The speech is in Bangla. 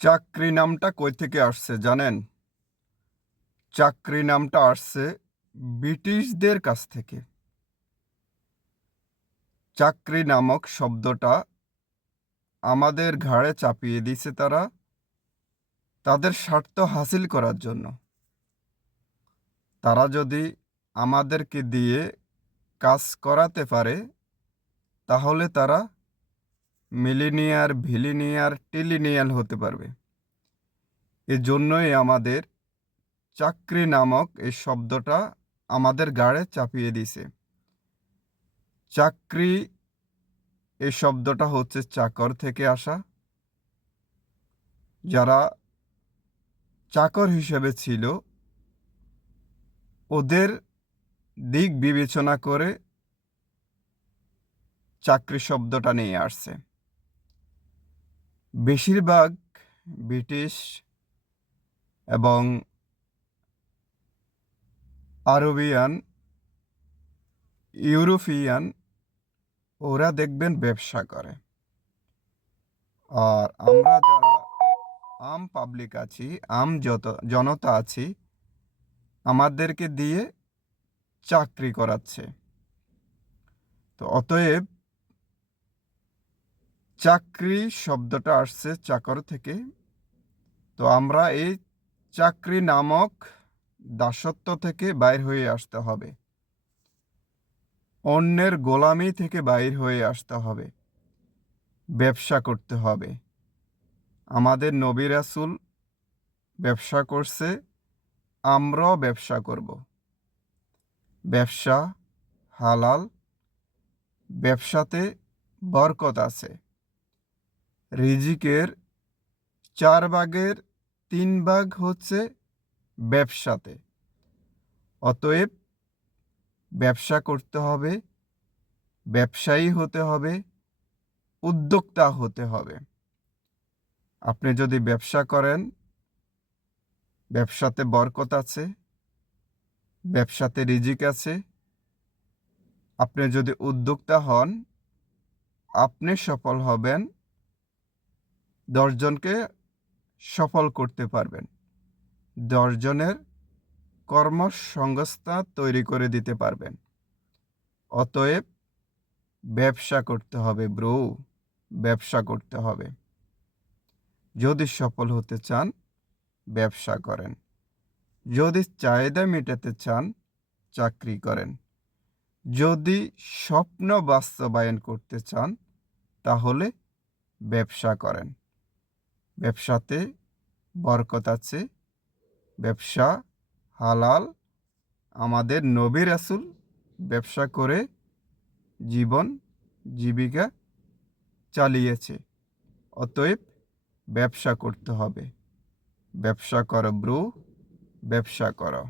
চাকরি নামটা কই থেকে আসছে জানেন? চাকরি নামটা আসছে ব্রিটিশদের কাছ থেকে। চাকরি নামক শব্দটা আমাদের ঘাড়ে চাপিয়ে দিছে তারা তাদের স্বার্থ হাসিল করার জন্য। তারা যদি আমাদেরকে দিয়ে কাজ করাতে পারে তাহলে তারা মিলিনিয়ার, ভিলিনিয়ার, টিলিনিয়াল হতে পারবে। এজন্যই আমাদের চাকরি নামক এই শব্দটা আমাদের ঘাড়ে চাপিয়ে দিছে। চাকরি এই শব্দটা হচ্ছে চাকর থেকে আসা। যারা চাকর হিসেবে ছিল ওদের দিক বিবেচনা করে চাকরি শব্দটা নিয়ে আসছে। বেশিরভাগ ব্রিটিশ এবং আরবিয়ান, ইউরোপিয়ান ওরা দেখবেন ব্যবসা করে। আর আমরা যারা আম পাবলিক আছি, জনতা আছি, আমাদেরকে দিয়ে চাকরি করাচ্ছে। তো অতএব চাকরি শব্দটা আসছে চাকর থেকে। তো আমরা এই চাকরি নামক দাসত্ব থেকে বাইর হয়ে আসতে হবে। অন্যের গোলামি থেকে বাইর হয়ে আসতে হবে। ব্যবসা করতে হবে। আমাদের নবী রাসূল ব্যবসা করছে, আমরাও ব্যবসা করব। ব্যবসা হালাল, ব্যবসাতে বরকত আছে। রিজিকের 4 ভাগের 3 ভাগ হচ্ছে ব্যবসাতে। অতএব ব্যবসা করতে হবে, ব্যবসায়ী হতে হবে, উদ্যোক্তা হতে হবে। আপনি যদি ব্যবসা করেন, ব্যবসাতে বরকত আছে, ব্যবসাতে রিজিক আছে। আপনি যদি উদ্যোক্তা হন, আপনি সফল হবেন, 10 জনকে সফল করতে পারবেন। 10 জনের কর্মসংস্থান তৈরি করে দিতে পারবেন। অতএব ব্যবসা করতে হবে ব্রো, ব্যবসা করতে হবে। যদি সফল হতে চান, ব্যবসা করেন। যদি চাহিদা মেটাতে চান, চাকরি করেন। যদি স্বপ্ন বাস্তবায়ন করতে চান, তাহলে ব্যবসা করেন। ব্যবসাতে বরকত আছে, ব্যবসা হালাল। আমাদের নবী রাসূল ব্যবসা করে জীবন জীবিকা চালিয়েছে। অতএব ব্যবসা করতে হবে। ব্যবসা করো ব্রো, ব্যবসা করো।